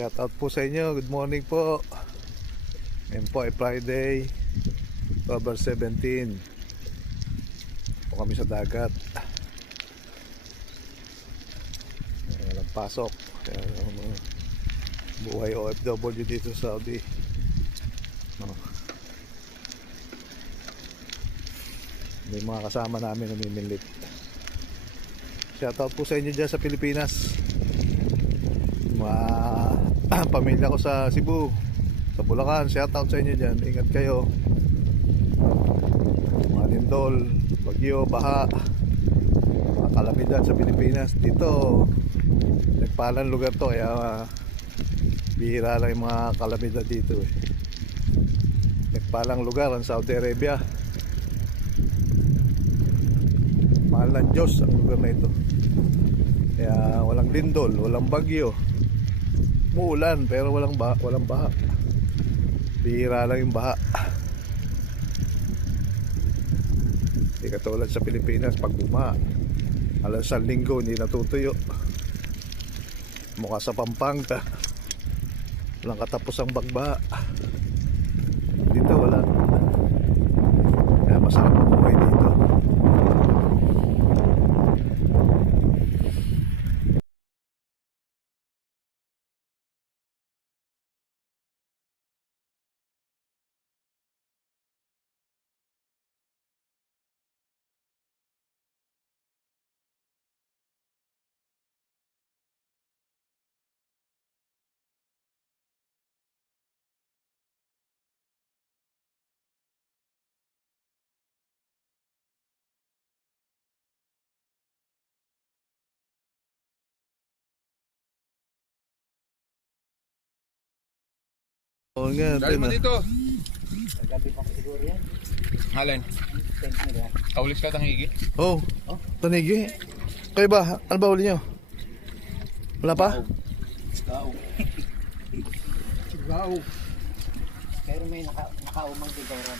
Shout out po sa inyo. Good morning po. Ngayon po ay Friday, October 17. Po kami sa dagat. Walang pasok. Buhay OFW dito sa Saudi. May mga kasama namin namimilit. Shout out po sa inyo dyan sa Pilipinas. Mga pamilya ko sa Cebu, sa Bulacan, shout out sa inyo dyan. Ingat kayo. Mga lindol, bagyo, baha, mga kalamidad sa Pilipinas. Dito nagpalang lugar to, kaya bihira lang yung mga kalamidad dito Nagpalang lugar ang Saudi Arabia. Mahal ng Diyos ang lugar na ito. Kaya walang lindol, walang bagyo. Muulan pero walang baha. Bihira lang yung baha. Hindi katulad sa Pilipinas pag bumaha. Alas sa linggo hindi natutuyo. Mukha sa Pampanga. Walang katapos ang bagbaha. Dito wala. Kaya masarap ang buhay dito. Oo nga, Dahil mo dito. Gabi pa siguro yan. Alin? Kaulis ka tangigi? Oh, tanigi. Kayo ba? Ano ba huli nyo? Wala pa? Wow. Pero may nakaumang siguro.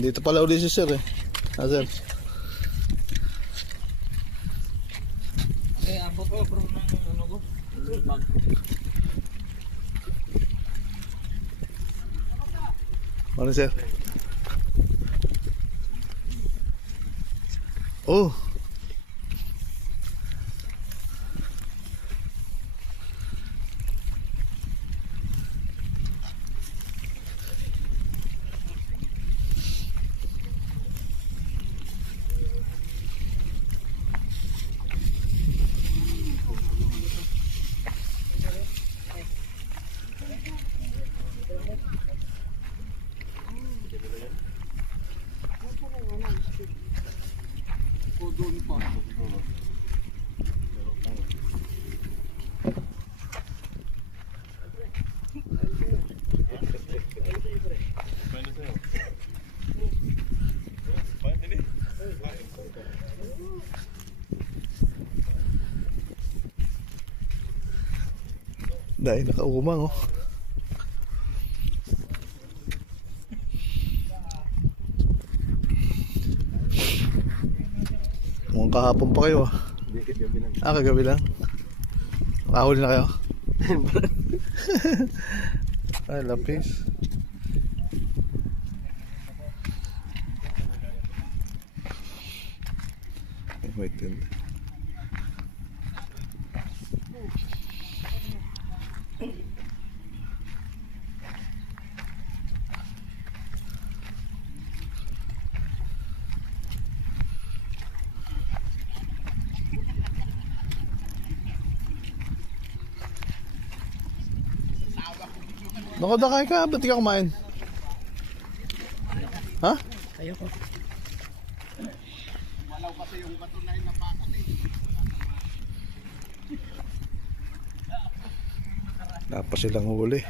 Dito pala uli si sir sir. Abot ko bro ng ano ko. Bag. Ano sir? Oh. Dahil nakaumang Mukhang kahapon pa kayo kagabi lang. Nakahuli na kayo? Ay, lapis. Wait din. Nakadakay ka, ba't di ka kumain? Ha? Ayoko. Malaw kasi yung bato na yung napakot Dapat silang huli.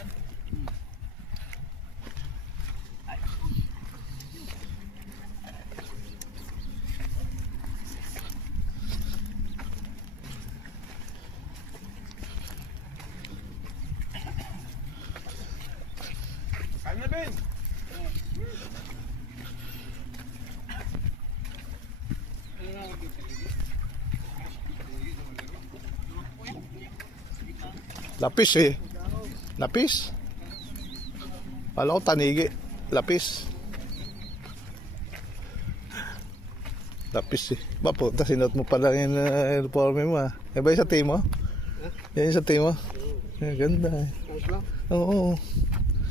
Lapis eh. Lapis. Kala ko tanigi. Lapis. Lapis eh. Ba po, sinot mo pala yung uniforme mo ah. Eh ba yung sa team mo? Yan yung sa team mo? Ganda eh. Oo.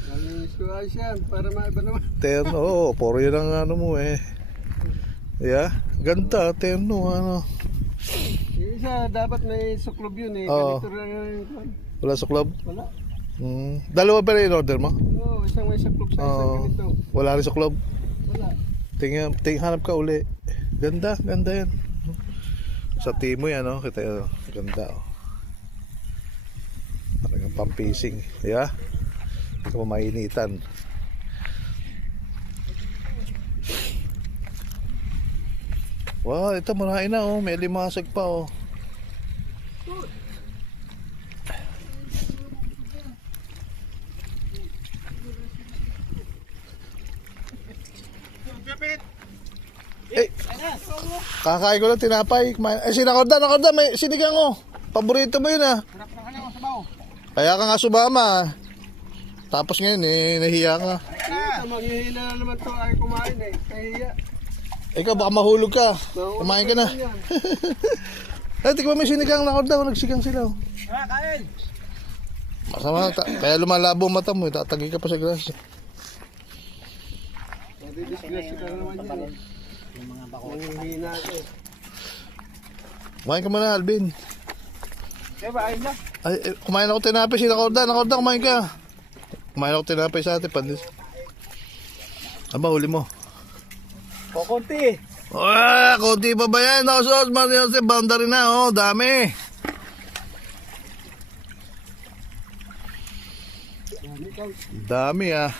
Nalinis ko ayos yan, para maiba naman. Terno, oo. Puro yun ang ano mo eh. Yeah. Ganda, terno ano. Yung isa, dapat may suklob yun eh. Oo. Ganito lang yung... Wala sa club? Wala. Dalawa pa rin in order mo? Oo, isang may suklob sa isang ganito. Wala rin sa club? Wala. Hanap ka uli. Ganda, ganda yan. Sa timo yan, oh. Kita yun, ganda, oh. Talagang pampising. Yeah? Hindi ka pa mainitan. Wow, ito marami na, oh. May limasag pa, oh. Eh, kakain ko lang tinapay. Eh, sinakorda, may sinigang oh. Paborito mo yun ah. Kaya ka nga sumama. Tapos ngayon eh, nahiya ka. Ito, maghihina na naman ito ay kumain eh. Kahiya. Ikaw baka mahulog ka. Kumain ka na. Yan. Ay, tignan may sinigang na korda. Nagsigang sila oh. Kain! Masama, kaya lumalabo mata mo. Tatagi ka pa sa grass. Madidisgress ka naman yan. Yung mga bako. Nanghihina ito eh. Kumain ka muna, Alvin. Kaya ba, ayun na? Ay, kumain ako tinapay. Nakorda, kumain ka. Kumain ako tinapay sa atin. Pandis. Aba, huli mo. Kukunti. Ah, konti pa ba yan? Oh, sos, Jose, boundary na, oh, dami. Dami, ah.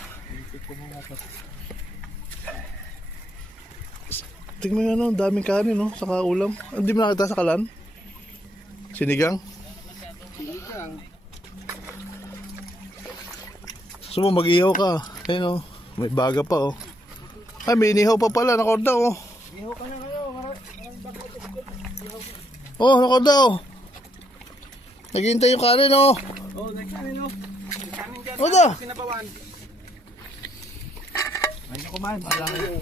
Tingnan mo yan, oh, daming kanin, no, saka ulam. Hindi mo nakita sa kalan? Sinigang? Sinigang. Gusto mo mag-ihaw ka. Ayun, oh, may baga pa, oh. Ay, may inihaw pa pala, nakorda, oh. Iho ka na kayo. Oh, nakorda, oh. Naghihintay yung kanin, oh. Oh, nagkanin no. Nagkanin dyan. Oda. Sinabawan. Ayun na kumain. Ganyan.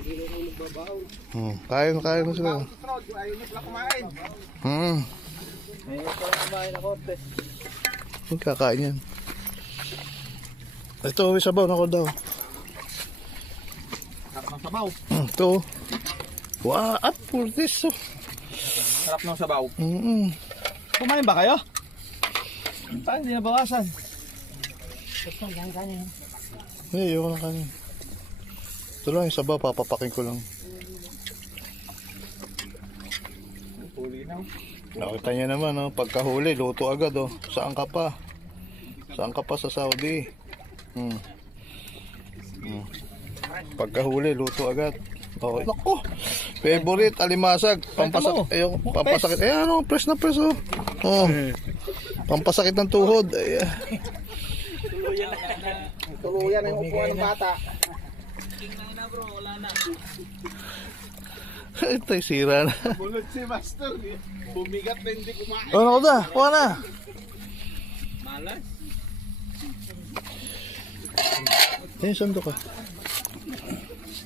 Hindi na ako magbabaw. Kain na sila. Sunod, ayaw niyo pala kumain. May ito kumain ako. Kakain yan. Ito, may sabaw, nakorda, oh. Sarap ng sabaw. Ito. Wow, up for this. Oh. Sarap ng sabaw. Kumain ba kayo? Saan hindi nabawasan? Ito lang kanin. Hey, ayoko lang kanin. Ito lang yung sabaw, papapakin ko lang. Huli na. Nakita niya naman, oh, pagkahuli, luto agad. Oh. Saan ka pa? Saan ka pa sa Saudi? Pagkahuli, luto agad. Oh, nako. Favorite, alimasag. Pampasakit. Eh, ano, press na press, oh. Oh. Pampasakit ng tuhod. Ay, Tuluyan na yung upuan ng bata. ito yung sira na. Bulot si Master. Bumigat na hindi kumain. Oh, nako da. Kuha na. Malas. Eh, sando ka.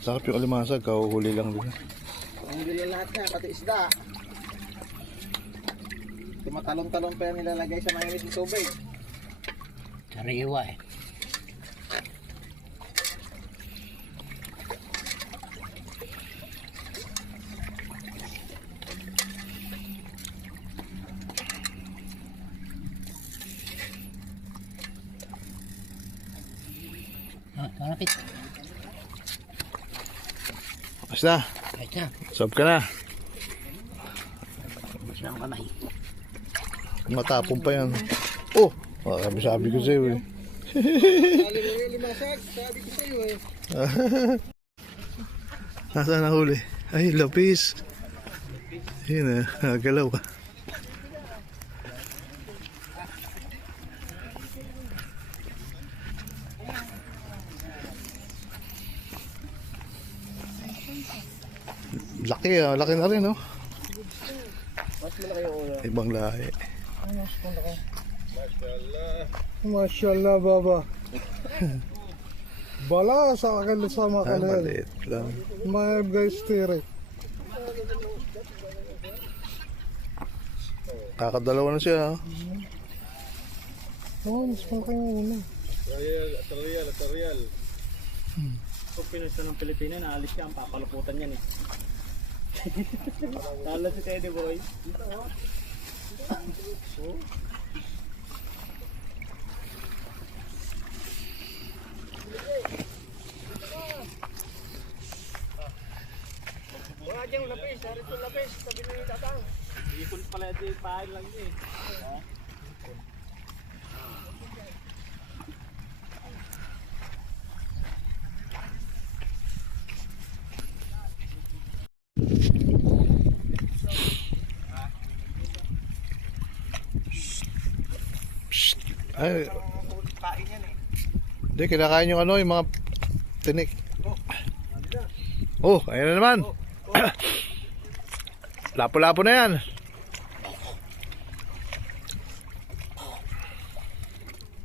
Sarap yung alimasag. Kahuhuli lang din. Ang gila lahat na, pati isda. Tumatalon-talon pa yan nilalagay sa mainit ng tubig. Sariwa eh. Malapit. Basta. Ayos na. Sob ka na. Basta ang kamay. Matapon pa yan. Oh, sabi ko sa'yo eh. Sabi mo yung limasag, sabi ko sa'yo eh. Nasaan na huli? Ay, lapis. Yun na, galaw. Laki ah, laki na rin, no? Mas malaki yung una. Ibang lahi. Mashallah, baba. Bala sa akin sa Ah, makalel. maliit lang. May guys tire. Kakadalawa na siya, ah. Oh, mas malaki yung una. Tutorial. Kung pinusta ng Pilipino, naalis siya, ang papaluputan yan eh. Tala si Teddy Boy. Wala diyang lapis, dari ito lapis, sabi ni Tatang. Ipon pala ito yung pahay lang niya eh. Ay. Hindi, kinakain yung ano, yung mga tinik. Oh, ayun na naman. Lapo-lapo na yan.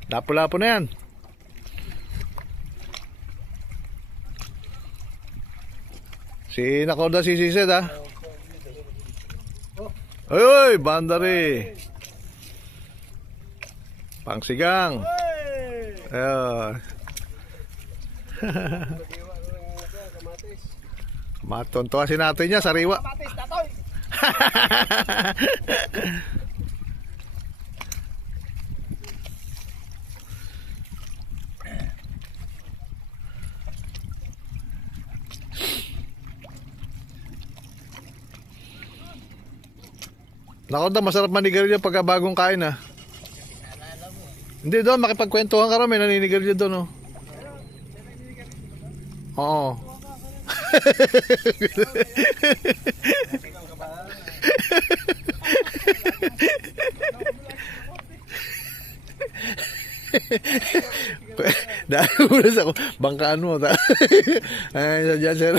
Lapo-lapo na yan. Si Nakorda sisisid, ha? Oy, oy, bandari. Pangsigang. Ayun. Matontoasin natin niya, sariwa. Nakonda, masarap manigarilyo pagka bagong kain, ha. Hindi doon, makipagkwentuhan ka rin, may naninigarilyo doon, oh. Oo. Dahil ulas ako, bangkaan mo. Ay, dyan, sir.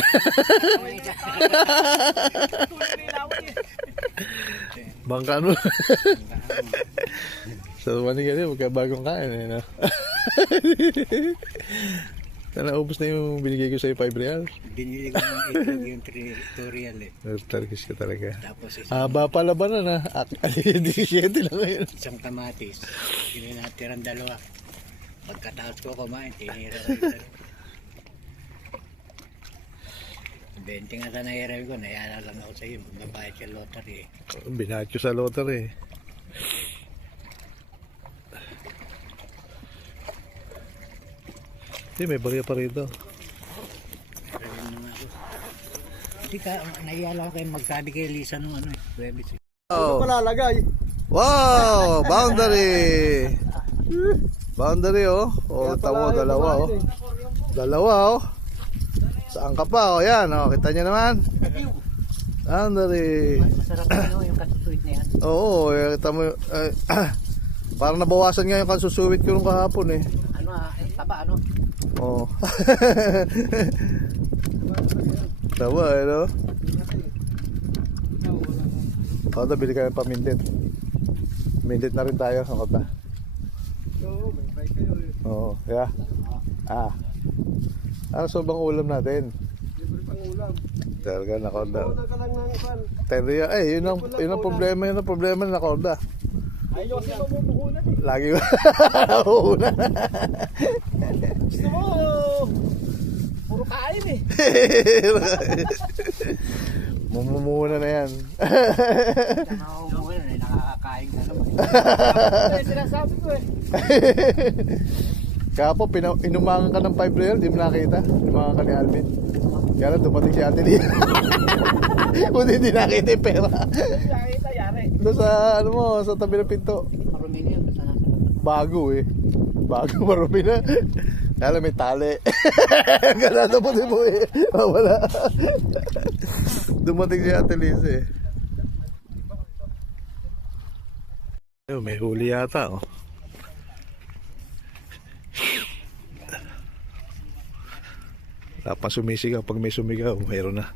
Bangkaan mo. So, manig yan, magkabagong kain, eh, no? Sana ubos na yung binigay ko sa'yo 5 real. Binili ko ng itlog yung tutorial eh. Tarkis ka talaga. Tapos Haba pala ba na? 17 lang ngayon. isang kamatis. Hindi natirang dalawa. Pagkatapos ko kumain, tinira ko ito. 20 nga sa nahiraw ko, nayala lang ako sa iyo. Magbabayad sa lottery eh. Binahit ko sa lottery. Hindi, may barya pa rito. Maraming naman ako. Hindi ka, nayala ko kayo magsabi kay Lisa nung ano eh. Webis eh. Oh. Palalagay. Wow! Boundary! Boundary, oh. Oh, tamo, dalawa, oh. Dalawa, oh. Saan ka pa, oh. Yan, oh. Kita nyo naman. Boundary. Masarap ano yung kasusuit na yan. Oo, kita mo. Parang nabawasan nga yung kansusuwit ko nung kahapon, eh. Ano taba ano? Oo. Tama, ano? Ako bili ka ng pamindit. Mindit na rin tayo, ako ta. Oo, may bike kayo. Oo, yeah. Ah. Ano so bang ulam natin? Libre pang ulam. Talaga, Nakorda. Una ka lang ng fan. Teria, yun ang problema ng Nakorda. Ayos na mamupuhunan eh. Lagi ba? Una. Gusto mo, puro kain eh. Mumumuna na yan. Nakakaumuwi na eh, nakakakain ka naman. Ito yung sinasabi ko eh. Kapo, inumangan ka ng 5 real, di mo nakita. Inumangan ka ni Alvin. Kaya lang, dumating si Ate Lee. Kung hindi nakita yung pera. Nakita, yari. Doon sa, ano mo, sa tabi ng pinto. Marumi na yun, basta nasa labas. Bago eh. Bago, marumi na. Kaya lang, may tali. Ganado po din mo eh. Wala. Dumating si Ate Lee eh. Ayun, may huli yata oh. Wala pang sumisigaw. Pag may sumigaw, mayroon na.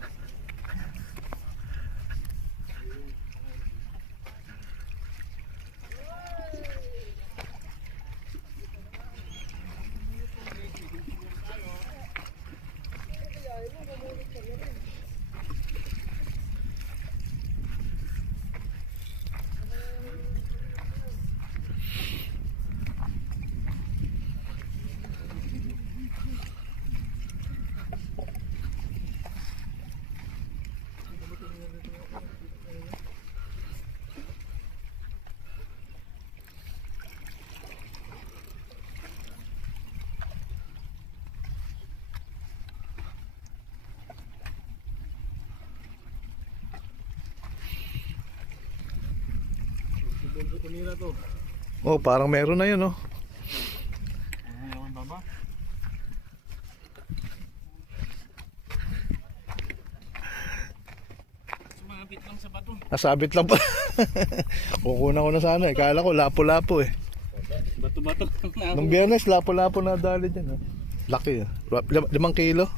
tumira to. Oh, parang meron na yun, oh. Ayaw ang baba. Sumabit lang sa bato. Nasabit lang pa. Kukunan ko na sana eh. Kala ko lapo-lapo eh. Bato-bato. Nung Biyernes, lapo-lapo na dali dyan. Oh. Laki ah. 5 kilo.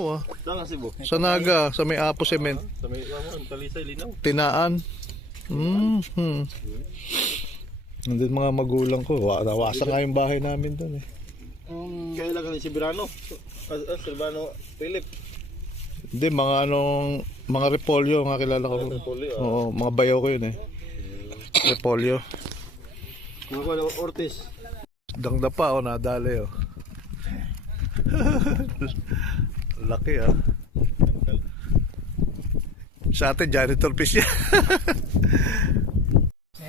Oh, ah. Saan nga Cebu? Sa Naga, sa may Apo Cement. Sa may Talisay, Linaw. Tinaan. Nandun mga magulang ko. Nawasan nga yung bahay namin doon eh. Kaya lang si Birano. Silvano Philip. Hindi, mga repolyo nga kilala ko. Repolyo, Oo, mga bayaw ko yun eh. Repolyo. Mga Ortiz. Dangda pa oh, nadali oh. Laki ah. Sa atin, janitor fish yan.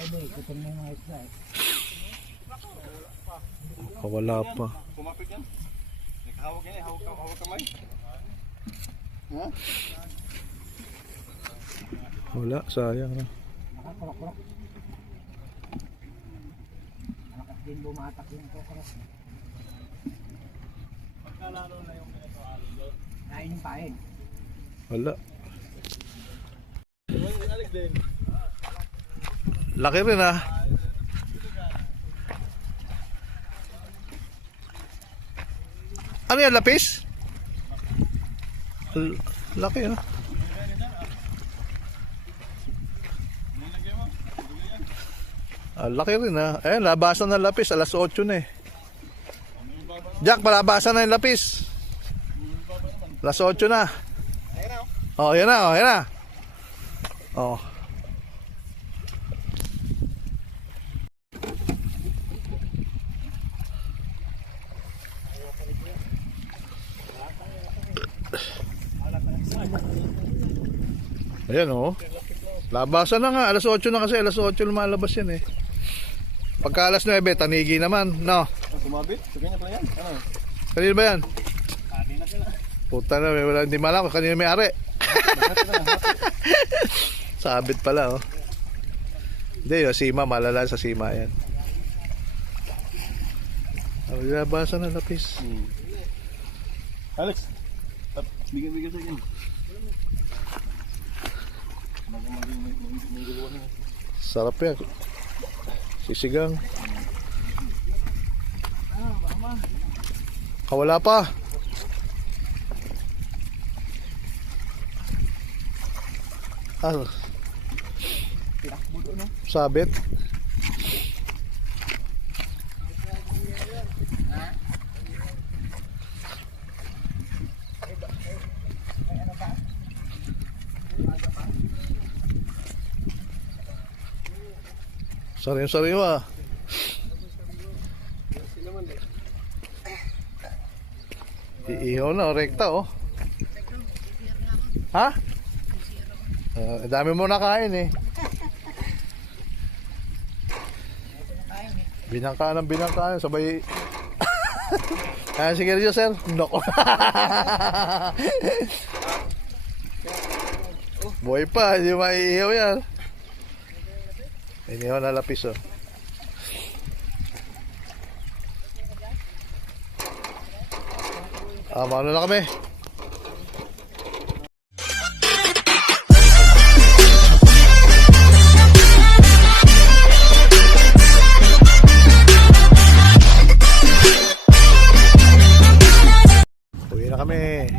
Ikutin mo yung mga isda eh. Wala pa. Kumapit yan. Nakahawak yan eh. Hawak kamay. Ha? Wala, sayang ah. Nakakulak-kulak. Malakas din bumatak yung kukulak. Pagkalalo na yung pinag-aalon doon. Kain yung pain. Wala. Alex din. Laki rin ah. Ano yan, lapis? Laki ah. Laki rin ah. Ayan, labasan ng lapis. Alas 8 na eh. Jack, palabasan na yung lapis. Alas 8 na. Oh, yan na, oh, yan na. Oh. Ayan oh. Labasan na nga, alas 8 na kasi, alas 8 lumalabas yan eh. Pagka alas 9, tanigi naman, no? Sumabit? Sa kanya pala yan? Ano? Kanino ba yan? Sabi na sila. Puta na, wala, hindi malam kung kanino may ari. Sabit pala oh. Hindi, yung sima, malala sa sima yan. Labasan na lapis. Alex, bigyan sa akin. Sarap yan. Sisigang. Wala pa. Sabit. Sariw-sariw ah. Iihaw na, rekta oh. Ha? Dami mo nakain eh. Binangkaan, sabay. Sige rin sir. Nako. Buhay pa, hindi maiihaw yan. Inihaw na lapis oh. Maano na kami. Uwi na kami.